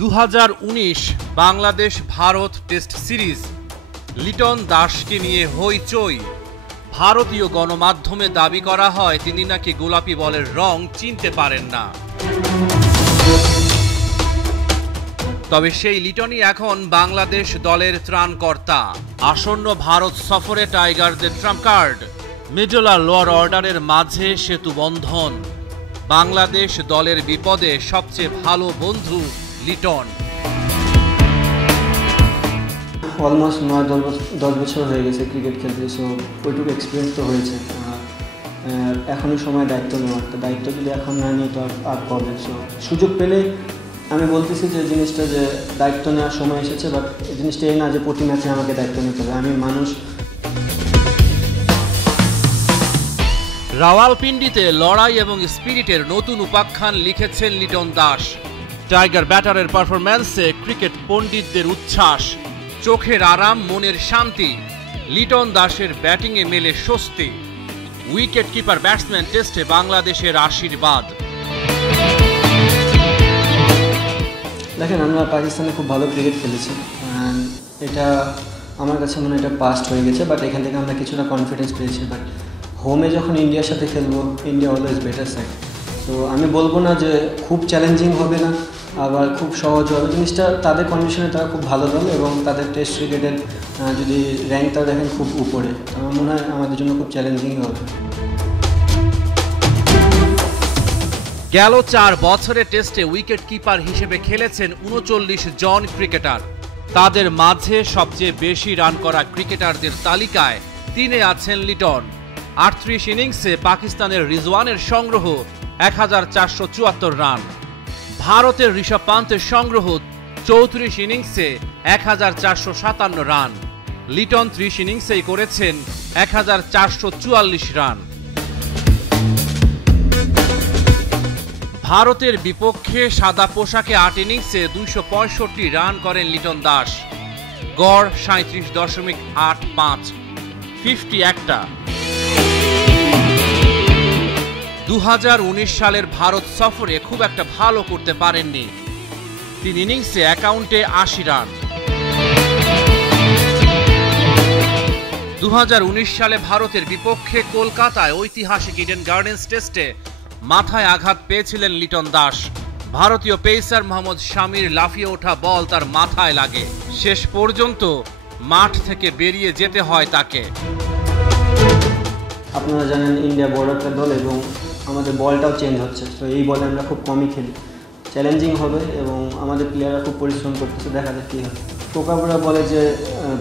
2019 Bangladesh Bharat test series Liton দাসকে নিয়ে হইচই। ভারতীয় গণমাধ্যমে দাবি করা হয় তিনি নাকি গোলাপি বলের রং চিনতে পারেন না। তবে সেই লিটনই এখন বাংলাদেশ দলের ত্রাণকর্তা। আসন্ন ভারত সফরে টাইগারদের ট্রাম্প কার্ড, মিডল আর লোয়ার অর্ডারের মাঝে সেতু বন্ধন। বাংলাদেশ দলের বিপদে সবচেয়ে ভালো বন্ধু লিটন। অলমোস্ট 9-10 বছর হয়ে গেছে ক্রিকেট খেলতে, সো ওইটুকু এক্সপিরিয়েন্স তো হয়েছে। এখনই সময় দায়িত্ব নেওয়ার, দায়িত্ব যদি এখন না নিই তো আর কবে। সো সুযোগ পেলে আমি বলতেছি যে জিনিসটা যে দায়িত্ব নেওয়ার সময় এসেছে, বাট এই জিনিসটা এই না যে প্রতি ম্যাচে আমাকে দায়িত্ব নিতে হবে। আমি মানুষ। রাওয়ালপিন্ডিতে লড়াই এবং স্পিরিটের নতুন উপাখ্যান লিখেছেন লিটন দাস। টাইগার ব্যাটারের পারফরম্যান্সে ক্রিকেট পণ্ডিতদের উচ্ছ্বাস, চোখের আরাম, মনের শান্তি। লিটন দাসের ব্যাটিংয়ে মেলে স্বস্তি। উইকেট কিপার ব্যাটসম্যান টেস্টে বাংলাদেশের আশীর্বাদ। দেখেন, আমরা পাকিস্তানে খুব ভালো ক্রিকেট খেলেছি। এটা আমার কাছে মনে হয় এটা পাস্ট হয়ে গেছে, বাট এখান থেকে আমরা কিছুটা কনফিডেন্স পেয়েছি। বাট হোমে যখন ইন্ডিয়ার সাথে খেলবো, ইন্ডিয়া অলওয়েজ বেটার সাইড। তো আমি বলবো না যে খুব চ্যালেঞ্জিং হবে না, আবার খুব সহজ হবে। জিনিসটা তাদের কন্ডিশনে তারা খুব ভালো দল এবং তাদের টেস্ট ক্রিকেটের যদি র্যাঙ্কটা দেখেন খুব উপরে, আমার মনে হয় আমাদের জন্য খুব চ্যালেঞ্জিং হবে। গেল 4 বছরে টেস্টে উইকেট কিপার হিসেবে খেলেছেন 39 জন ক্রিকেটার। তাদের মাঝে সবচেয়ে বেশি রান করা ক্রিকেটারদের তালিকায় 3-এ আছেন লিটন। 38 ইনিংসে পাকিস্তানের রিজওয়ানের সংগ্রহ 1474 রান। ভারতের ঋষভ পান্তের সংগ্রহ 34 ইনিংসে 1457 রান। লিটন 30 ইনিংসেই করেছেন 1444 রান। ভারতের বিপক্ষে সাদা পোশাকে 8 ইনিংসে 265 রান করেন লিটন দাস। গড় 37.85, 50 একটা। 2019 সালের ভারত সফরে খুব একটা ভালো করতে পারেননি। 3 ইনিংসে অ্যাকাউন্টে 80 রান। 2019 সালে ভারতের বিপক্ষে কলকাতায় ঐতিহাসিক ইডেন গার্ডেন্স টেস্টে মাথায় আঘাত পেয়েছিলেন লিটন দাস। ভারতীয় পেসার মোহাম্মদ শামির লাফিয়ে ওঠা বল তার মাথায় লাগে। শেষ পর্যন্ত মাঠ থেকে বেরিয়ে যেতে হয় তাকে। আপনারা জানেন ইন্ডিয়া বড় একটা দল এবং আমাদের বলটাও চেঞ্জ হচ্ছে, তো এই বলে আমরা খুব কমই খেলি। চ্যালেঞ্জিং হবে এবং আমাদের প্লেয়াররা খুব পরিশ্রম করতেছে, দেখা যাক কী হয়। কোকাবুরা বলে যে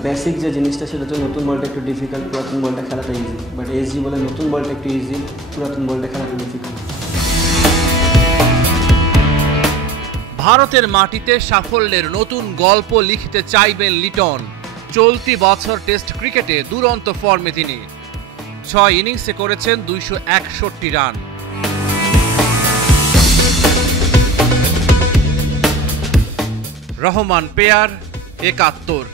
বেসিক যে জিনিসটা সেটা হচ্ছে নতুন বলটা একটু ডিফিকাল্ট, পুরাতন বলটা খেলাটা ইজি। বাট এসজি বলে নতুন বলটা একটু ইজি, পুরাতন বলটা খেলাটা ডিফিকাল্ট। ভারতের মাটিতে সাফল্যের নতুন গল্প লিখতে চাইবেন লিটন। চলতি বছর টেস্ট ক্রিকেটে দুরন্ত ফর্মে তিনি। 6 ইনিংসে করেছেন 261 রান। রহমান পেয়ার, 71।